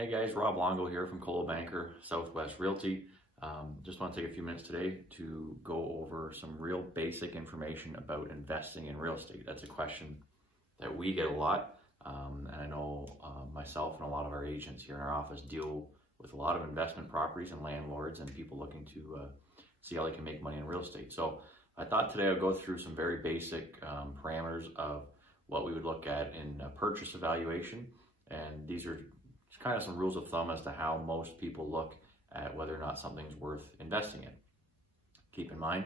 Hey guys, Rob Longo here from Coldwell Banker, Southwest Realty. Just want to take a few minutes today to go over some real basic information about investing in real estate. That's a question that we get a lot, and I know myself and a lot of our agents here in our office deal with a lot of investment properties and landlords and people looking to see how they can make money in real estate. So I thought today I'd go through some very basic parameters of what we would look at in a purchase evaluation, and these are kind of some rules of thumb as to how most people look at whether or not something's worth investing in. Keep in mind,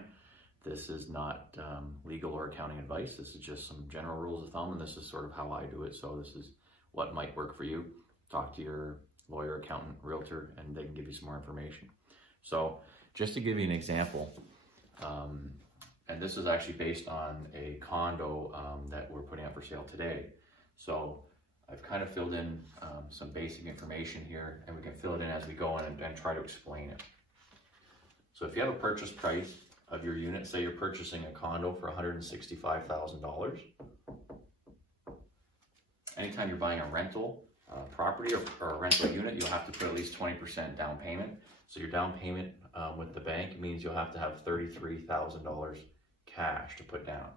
this is not legal or accounting advice. This is just some general rules of thumb, and this is sort of how I do it. So this is what might work for you. Talk to your lawyer, accountant, realtor, and they can give you some more information. So just to give you an example, and this is actually based on a condo that we're putting up for sale today. So I've kind of filled in some basic information here, and we can fill it in as we go and try to explain it. So if you have a purchase price of your unit, say you're purchasing a condo for $165,000, anytime you're buying a rental property or a rental unit, you'll have to put at least 20% down payment. So your down payment with the bank means you'll have to have $33,000 cash to put down.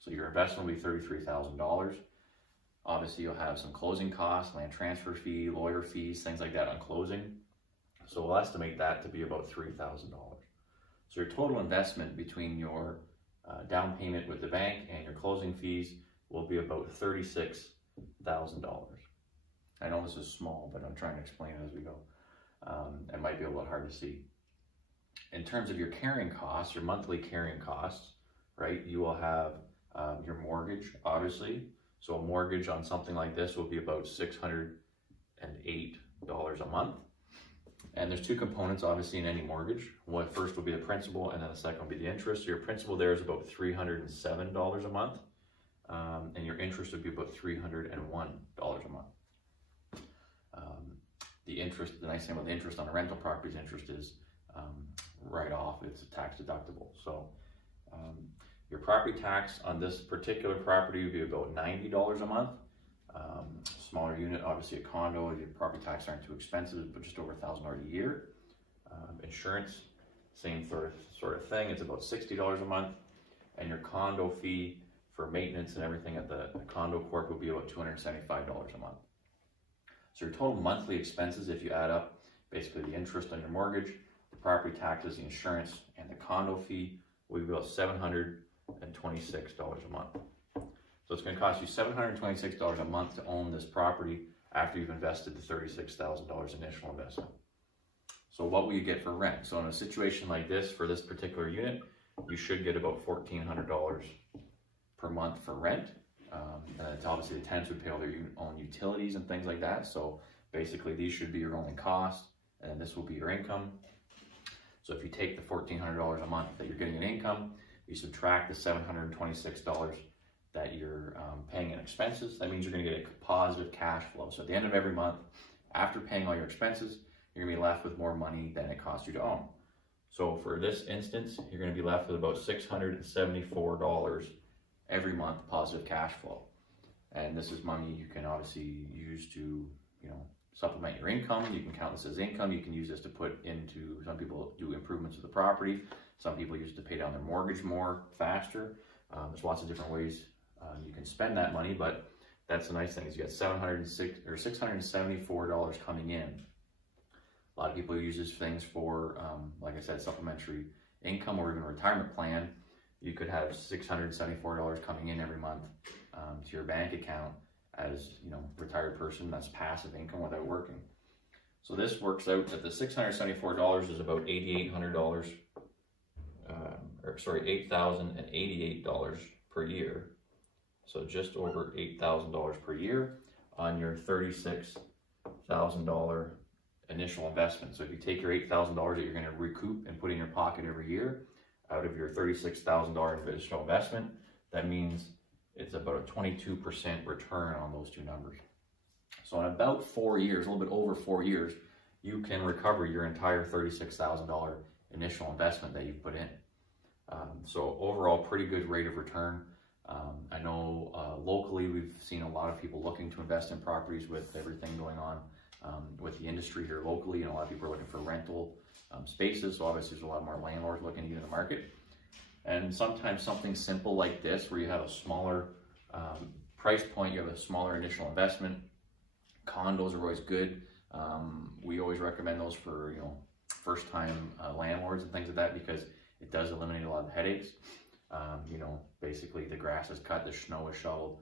So your investment will be $33,000. Obviously, you'll have some closing costs, land transfer fee, lawyer fees, things like that on closing. So we'll estimate that to be about $3,000. So your total investment between your down payment with the bank and your closing fees will be about $36,000. I know this is small, but I'm trying to explain it as we go. It might be a little hard to see. In terms of your carrying costs, your monthly carrying costs, right, you will have your mortgage, obviously. So a mortgage on something like this will be about $608 a month. And there's two components, obviously, in any mortgage. One first will be the principal, and then the second will be the interest. So your principal there is about $307 a month, and your interest would be about $301 a month. The interest, the nice thing about the interest on a rental property's interest is right off, it's tax deductible. So your property tax on this particular property would be about $90 a month. Smaller unit, obviously a condo, your property tax aren't too expensive, but just over $1,000 a year. Insurance, same sort of thing. It's about $60 a month. And your condo fee for maintenance and everything at the condo corp would be about $275 a month. So your total monthly expenses, if you add up basically the interest on your mortgage, the property taxes, the insurance, and the condo fee, will be about $726 a month. So it's going to cost you $726 a month to own this property after you've invested the $36,000 initial investment. So what will you get for rent? So in a situation like this, for this particular unit, you should get about $1,400 per month for rent. And it's obviously the tenants would pay all their own utilities and things like that. So basically these should be your only cost, and this will be your income. So if you take the $1,400 a month that you're getting in income, you subtract the $726 that you're paying in expenses, that means you're going to get a positive cash flow. So at the end of every month, after paying all your expenses, you're going to be left with more money than it cost you to own. So for this instance, you're going to be left with about $674 every month positive cash flow. And this is money you can obviously use to, supplement your income. You can count this as income. You can use this to put into, some people do improvements to the property. Some people use it to pay down their mortgage more faster. There's lots of different ways you can spend that money, but that's the nice thing is you got $674 coming in. A lot of people use these things for, like I said, supplementary income or even a retirement plan. You could have $674 coming in every month to your bank account as, retired person. That's passive income without working. So this works out that the $674 is about $8,088 per year. So just over $8,000 per year on your $36,000 initial investment. So if you take your $8,000 that you're going to recoup and put in your pocket every year out of your $36,000 initial investment, that means it's about a 22% return on those two numbers. So in about 4 years, a little bit over 4 years, you can recover your entire $36,000 initial investment that you put in. So overall, pretty good rate of return. I know locally we've seen a lot of people looking to invest in properties with everything going on with the industry here locally, and a lot of people are looking for rental spaces. So obviously there's a lot more landlords looking to get in the market. And sometimes something simple like this, where you have a smaller price point, you have a smaller initial investment. Condos are always good. We always recommend those for, you know, first time landlords and things like that, because it does eliminate a lot of headaches. You know, basically the grass is cut, the snow is shoveled,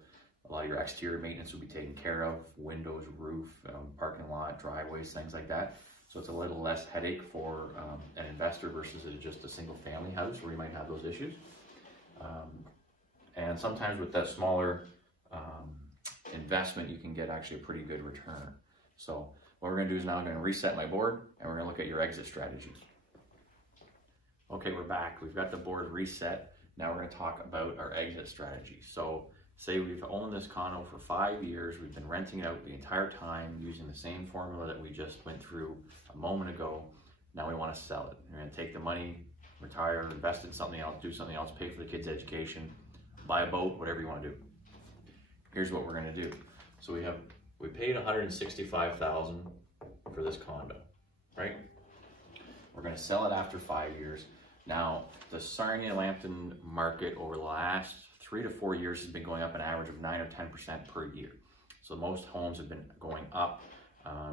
a lot of your exterior maintenance will be taken care of, windows, roof, parking lot, driveways, things like that. So it's a little less headache for an investor versus just a single family house where you might have those issues. And sometimes with that smaller investment, you can get actually a pretty good return. So what we're gonna do is now I'm gonna reset my board and we're gonna look at your exit strategies. Okay, we're back. We've got the board reset. Now we're gonna talk about our exit strategy. So say we've owned this condo for 5 years, we've been renting it out the entire time using the same formula that we just went through a moment ago. Now we wanna sell it. We're gonna take the money, retire, invest in something else, do something else, pay for the kids' education, buy a boat, whatever you wanna do. Here's what we're gonna do. So we paid $165,000 for this condo, right? We're gonna sell it after 5 years. Now, the Sarnia-Lambton market over the last 3 to 4 years has been going up an average of 9 or 10% per year. So most homes have been going up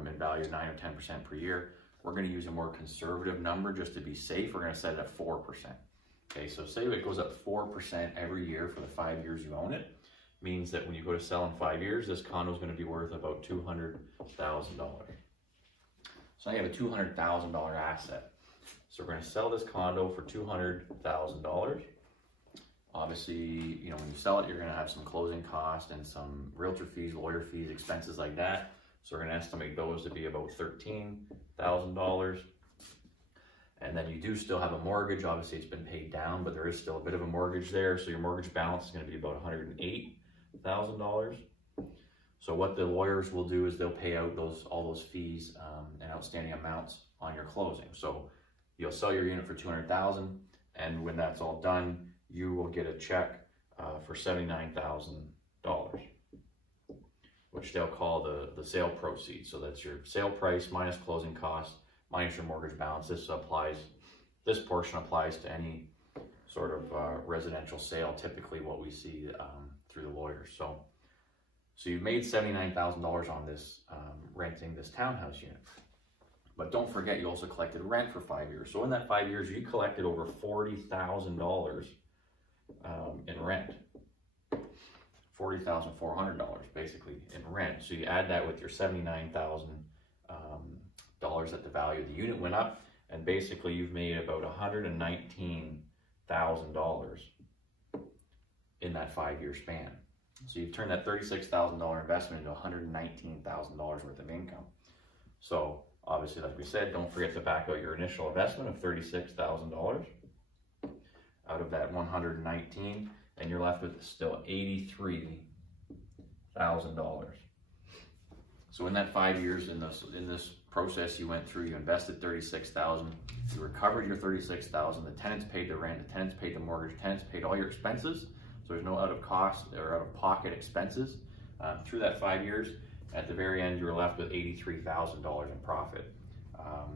in value 9 or 10% per year. We're gonna use a more conservative number just to be safe. We're gonna set it at 4%. Okay, so say it goes up 4% every year for the 5 years you own it. Means that when you go to sell in 5 years, this condo is going to be worth about $200,000. So now you have a $200,000 asset. So we're going to sell this condo for $200,000. Obviously, you know, when you sell it, you're going to have some closing costs and some realtor fees, lawyer fees, expenses like that. So we're going to estimate those to be about $13,000. And then you do still have a mortgage. Obviously, it's been paid down, but there is still a bit of a mortgage there. So your mortgage balance is going to be about $108,000. So what the lawyers will do is they'll pay out all those fees and outstanding amounts on your closing. So you'll sell your unit for $200,000, and when that's all done, you will get a check for $79,000, which they'll call the sale proceeds. So that's your sale price minus closing costs minus your mortgage balance. This portion applies to any sort of residential sale, typically what we see through the lawyers. So you've made $79,000 on this renting this townhouse unit. But don't forget, you also collected rent for 5 years. So in that 5 years, you collected over $40,000 in rent. $40,400 basically in rent. So you add that with your $79,000 that the value of the unit went up, and basically you've made about $119,000 in that 5 year span. So you've turned that $36,000 investment into $119,000 worth of income. So obviously, like we said, don't forget to back out your initial investment of $36,000 out of that 119, and you're left with still $83,000. So in that 5 years, in this process you went through, you invested $36,000, you recovered your $36,000, the tenants paid the rent, the tenants paid the mortgage, the tenants paid all your expenses. So there's no out of cost or out of pocket expenses through that 5 years. At the very end, you were left with $83,000 in profit,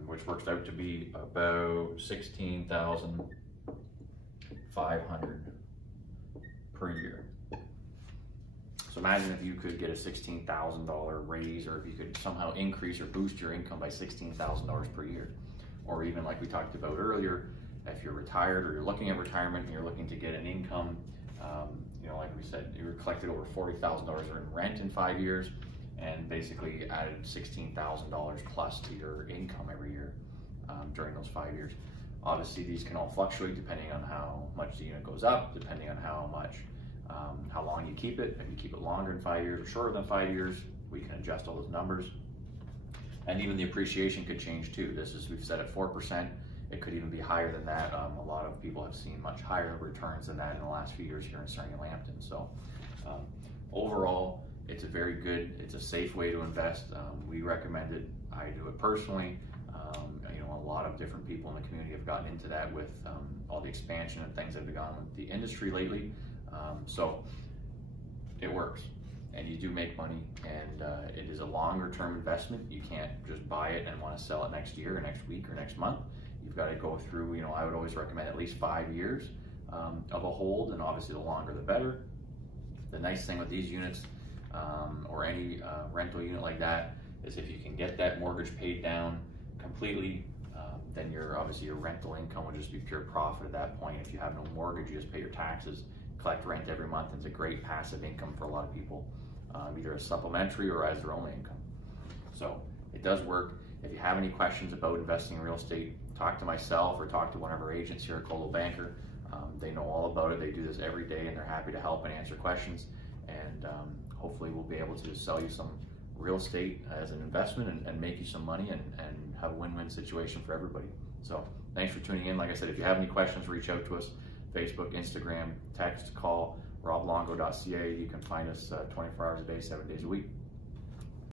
which works out to be about $16,500 per year. So imagine if you could get a $16,000 raise, or if you could somehow increase or boost your income by $16,000 per year. Or even like we talked about earlier, if you're retired or you're looking at retirement and you're looking to get an income, you know, like we said, you collected over $40,000 in rent in 5 years, and basically added $16,000 plus to your income every year during those 5 years. Obviously, these can all fluctuate depending on how much the unit goes up, depending on how long you keep it. If you keep it longer than 5 years or shorter than 5 years, we can adjust all those numbers. And even the appreciation could change too. We've set at 4%. It could even be higher than that. A lot of people have seen much higher returns than that in the last few years here in Sarnia-Lambton. So overall, it's a safe way to invest. We recommend it. I do it personally. You know, a lot of different people in the community have gotten into that with all the expansion and things that have gone on with the industry lately. So it works. and you do make money, and it is a longer term investment. You can't just buy it and want to sell it next year or next week or next month. You've got to go through, I would always recommend at least 5 years of a hold, and obviously the longer the better. The nice thing with these units or any rental unit like that is if you can get that mortgage paid down completely, then obviously your rental income will just be pure profit at that point. If you have no mortgage, you just pay your taxes, collect rent every month, and it's a great passive income for a lot of people, either as supplementary or as their only income. So it does work. If you have any questions about investing in real estate, talk to myself or talk to one of our agents here at Coldwell Banker. They know all about it. They do this every day, and they're happy to help and answer questions. And hopefully we'll be able to sell you some real estate as an investment and make you some money and have a win-win situation for everybody. So thanks for tuning in. Like I said, if you have any questions, reach out to us. Facebook, Instagram, text, call, roblongo.ca. You can find us 24 hours a day, 7 days a week.